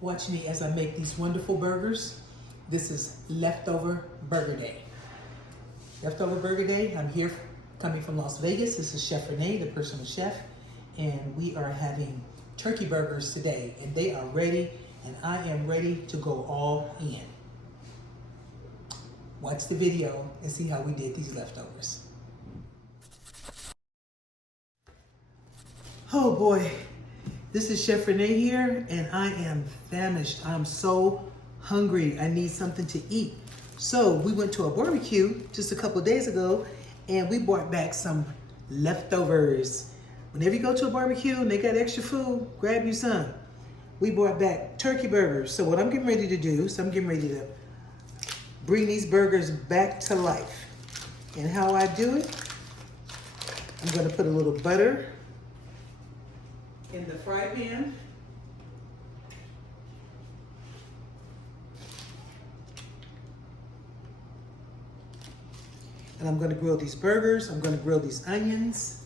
Watch me as I make these wonderful burgers. This is Leftover Burger Day. Leftover Burger Day, I'm here coming from Las Vegas. This is Chef Renee, the personal chef, and we are having turkey burgers today, and they are ready, and I am ready to go all in. Watch the video and see how we did these leftovers. Oh boy, this is Chef Renee here, and I am famished. I'm so hungry. I need something to eat. So we went to a barbecue just a couple days ago, and we brought back some leftovers. Whenever you go to a barbecue and they got extra food, grab you some. We brought back turkey burgers. So what I'm getting ready to do, I'm getting ready to bring these burgers back to life. And how I do it, I'm gonna put a little butter in the fry pan. And I'm gonna grill these burgers. I'm gonna grill these onions.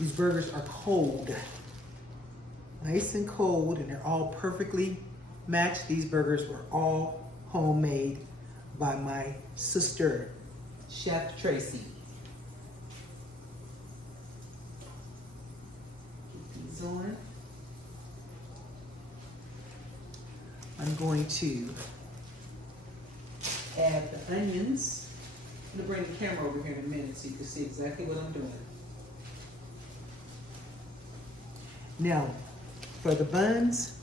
These burgers are cold, nice and cold, and they're all perfectly matched. These burgers were all homemade by my sister, Chef Tracy. On. I'm going to add the onions. I'm going to bring the camera over here in a minute so you can see exactly what I'm doing. Now, for the buns,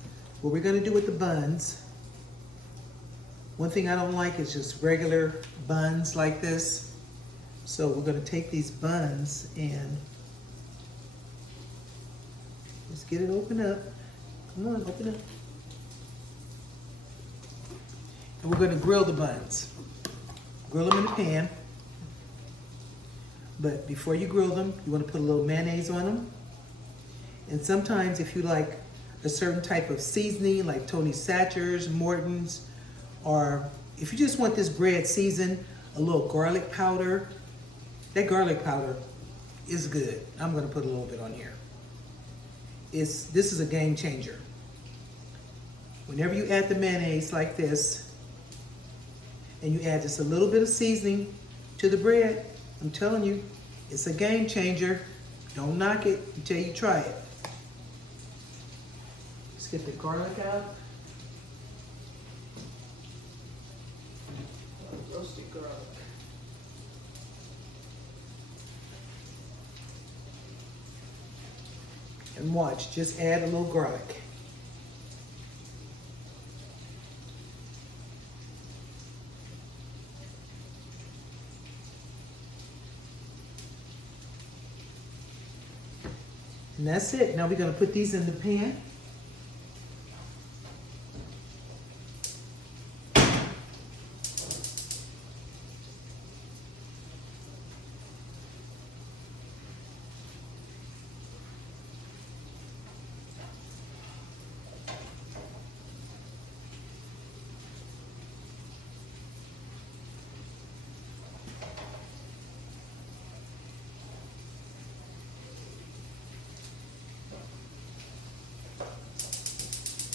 what we're going to do with the buns, one thing I don't like is just regular buns like this. So we're going to take these buns and let's get it open up. Come on, open up. And we're gonna grill the buns. Grill them in the pan. But before you grill them, you wanna put a little mayonnaise on them. And sometimes if you like a certain type of seasoning, like Tony Satcher's, Morton's, or if you just want this bread seasoned, a little garlic powder, that garlic powder is good. I'm gonna put a little bit on here. This is a game changer. Whenever you add the mayonnaise like this, and you add just a little bit of seasoning to the bread, I'm telling you, it's a game changer. Don't knock it until you try it. Let's get the garlic out. Roasted garlic. And watch, just add a little garlic. And that's it. Now we're gonna put these in the pan.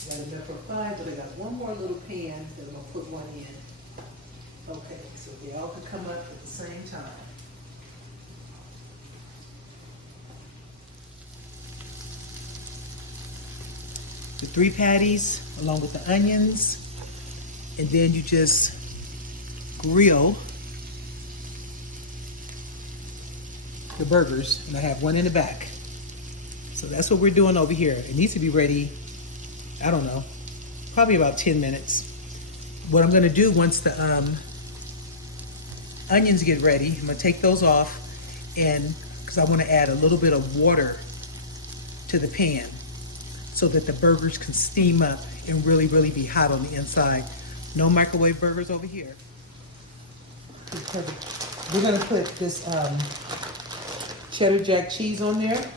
Got enough for 5, but I got one more little pan that I'm gonna put one in. Okay, so they all can come up at the same time. The 3 patties along with the onions, and then you just grill the burgers, and I have one in the back. So that's what we're doing over here. It needs to be ready, I don't know, probably about 10 minutes. What I'm gonna do once the onions get ready, I'm gonna take those off, and because I wanna add a little bit of water to the pan so that the burgers can steam up and really, really be hot on the inside. No microwave burgers over here. We're gonna put this cheddar jack cheese on there.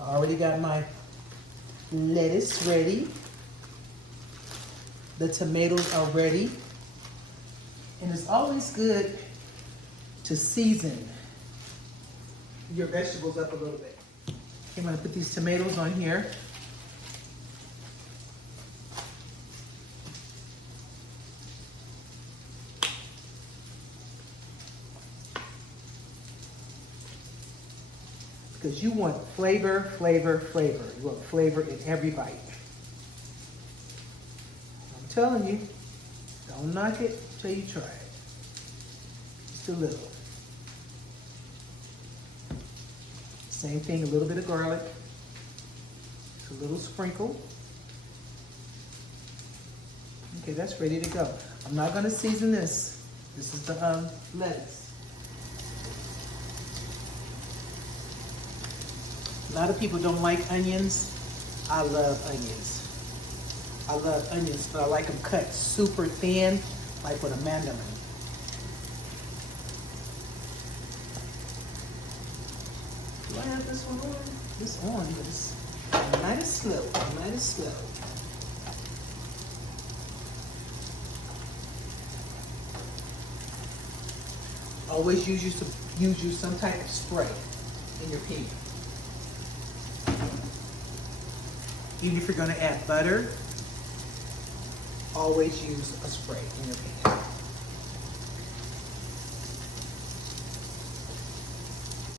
I already got my lettuce ready. The tomatoes are ready. And it's always good to season your vegetables up a little bit. I'm gonna put these tomatoes on here. Because you want flavor, flavor, flavor. You want flavor in every bite. I'm telling you, don't knock it till you try it. Just a little. Same thing, a little bit of garlic. Just a little sprinkle. Okay, that's ready to go. I'm not gonna season this. This is the lettuce. A lot of people don't like onions. I love onions. I love onions, but I like them cut super thin, like with a mandarin. Do I have this one on? This on, but it's mighty slow, mighty slow. Always use you some type of spray in your pan. Even if you're gonna add butter, always use a spray in your pan.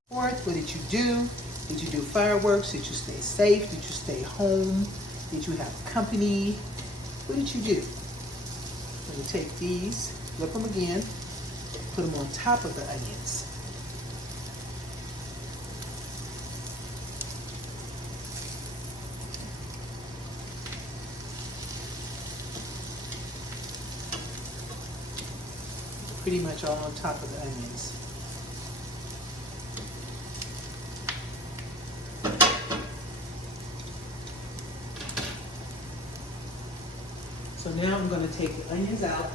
Fourth, what did you do? Did you do fireworks? Did you stay safe? Did you stay home? Did you have company? What did you do? I'm gonna take these, flip them again, put them on top of the onions. Pretty much all on top of the onions. So now I'm going to take the onions out.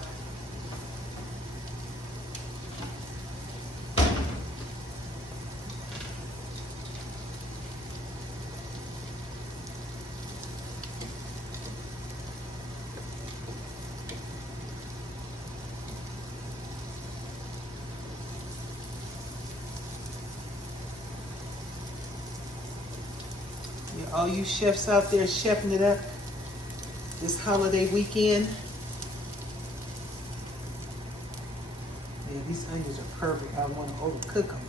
All you chefs out there chefing it up this holiday weekend. Man, these onions are perfect. I don't want to overcook them.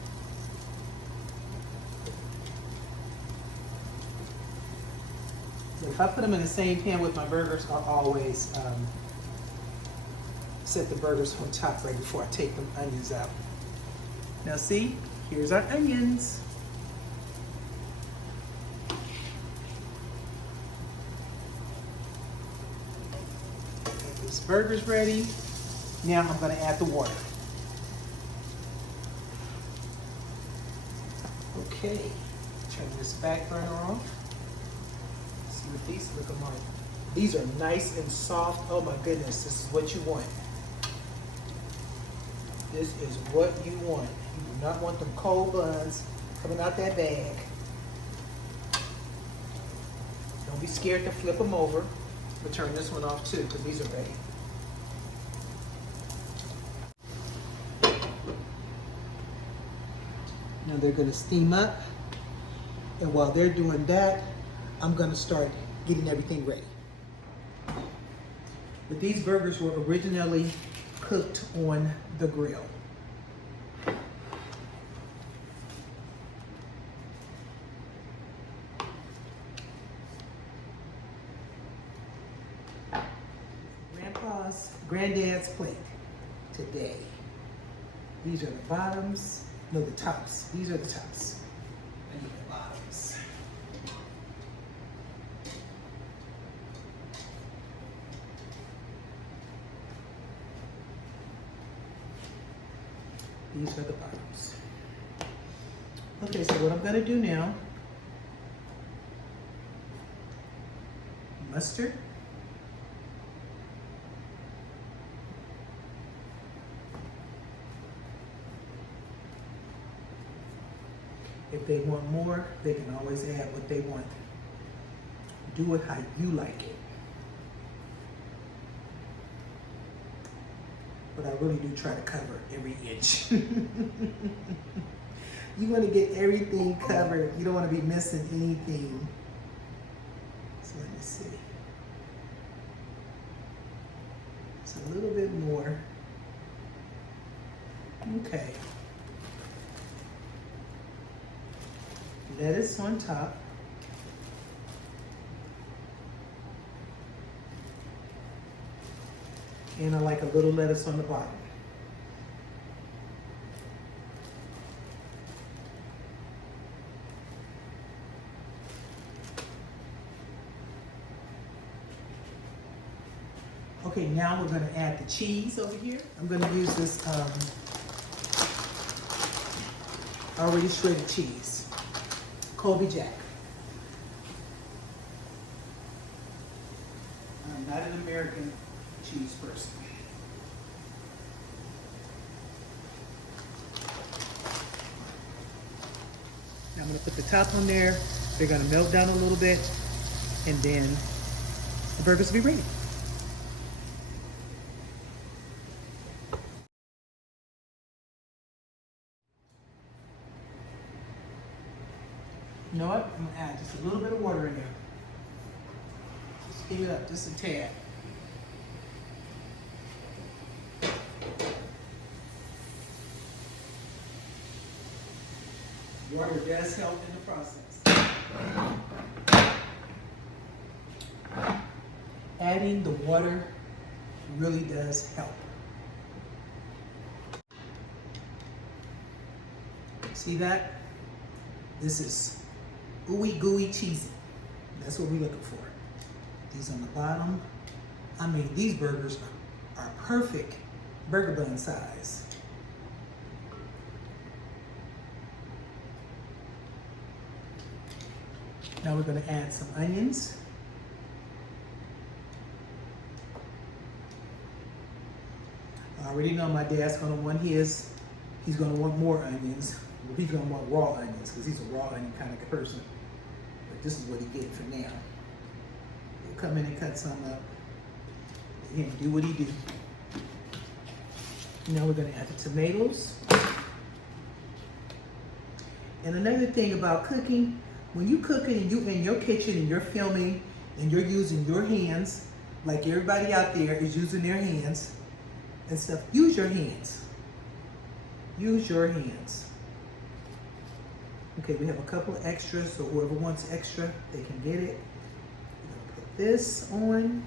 But if I put them in the same pan with my burgers, I'll always set the burgers on top right before I take them onions out. Now see, here's our onions. This burger's ready. Now I'm going to add the water. Okay, turn this back burner off. See what these look like. These are nice and soft. Oh my goodness, this is what you want. This is what you want. You do not want them cold buns coming out that bag. Don't be scared to flip them over. But turn this one off too, because these are ready. Now they're going to steam up. And while they're doing that, I'm going to start getting everything ready. But these burgers were originally cooked on the grill. Granddad's plate today. These are the bottoms. No, the tops. These are the tops. And the bottoms. These are the bottoms. Okay, so what I'm going to do now, mustard. If they want more, they can always add what they want. Do it how you like it. But I really do try to cover every inch. You want to get everything covered. You don't want to be missing anything. So let me see. It's a little bit more. Okay. Lettuce on top. And I like a little lettuce on the bottom. Okay, now we're going to add the cheese over here. I'm going to use this already shredded cheese, Colby Jack. I'm not an American cheese person. Now I'm going to put the top on there. They're going to melt down a little bit, and then the burgers will be ready. You know what? I'm gonna add just a little bit of water in there. Just heat it up just a tad. Water does help in the process. Adding the water really does help. See that? This is ooey gooey cheesy. That's what we're looking for. These on the bottom. I mean, these burgers are perfect burger bun size. Now we're going to add some onions. I already know my dad's going to want his. He's going to want more onions. He's going to want raw onions because he's a raw onion kind of person. But this is what he gets for now. He'll come in and cut some up. Let him do what he do. Now we're going to add the tomatoes. And another thing about cooking, when you cooking and you in your kitchen and you're filming and you're using your hands, like everybody out there is using their hands and stuff, use your hands. Use your hands. Okay, we have a couple of extras, so whoever wants extra, they can get it. We're gonna put this on.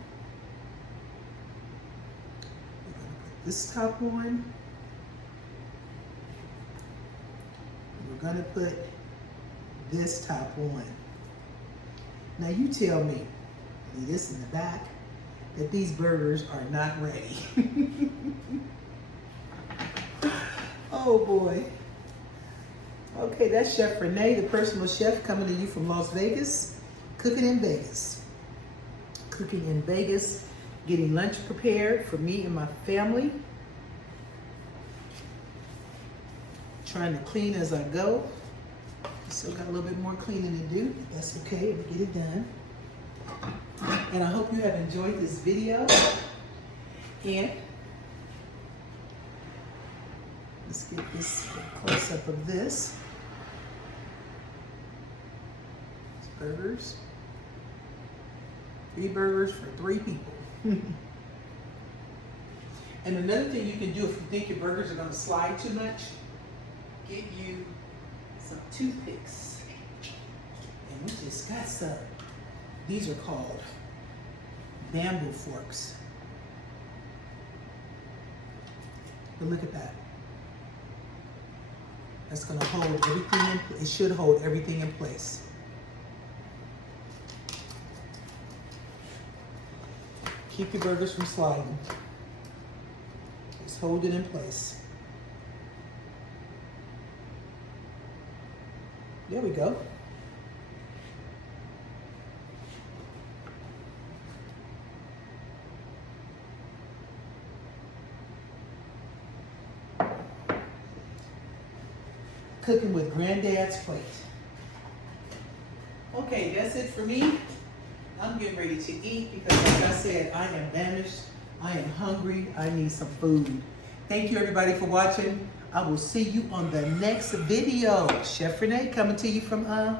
We're gonna put this top on. And we're gonna put this top on. Now you tell me, leave this in the back, that these burgers are not ready. Oh boy. Okay, that's Chef Renee, the personal chef, coming to you from Las Vegas, cooking in Vegas. Cooking in Vegas, getting lunch prepared for me and my family. Trying to clean as I go. Still got a little bit more cleaning to do, but that's okay, we'll get it done. And I hope you have enjoyed this video. And let's get this close up of this. Burgers. 3 burgers for 3 people. And another thing you can do if you think your burgers are going to slide too much, get you some toothpicks. And we just got some. These are called bamboo forks. But look at that. That's going to hold everything in place. It should hold everything in place. Keep your burgers from sliding. Just hold it in place. There we go. Cooking with Granddad's plate. Okay, that's it for me. I'm getting ready to eat because, like I said, I am famished. I am hungry. I need some food. Thank you, everybody, for watching. I will see you on the next video. Chef Renee coming to you from, I'm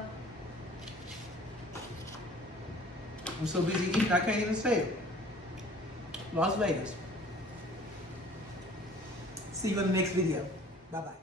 so busy eating, I can't even say it. Las Vegas. See you on the next video. Bye-bye.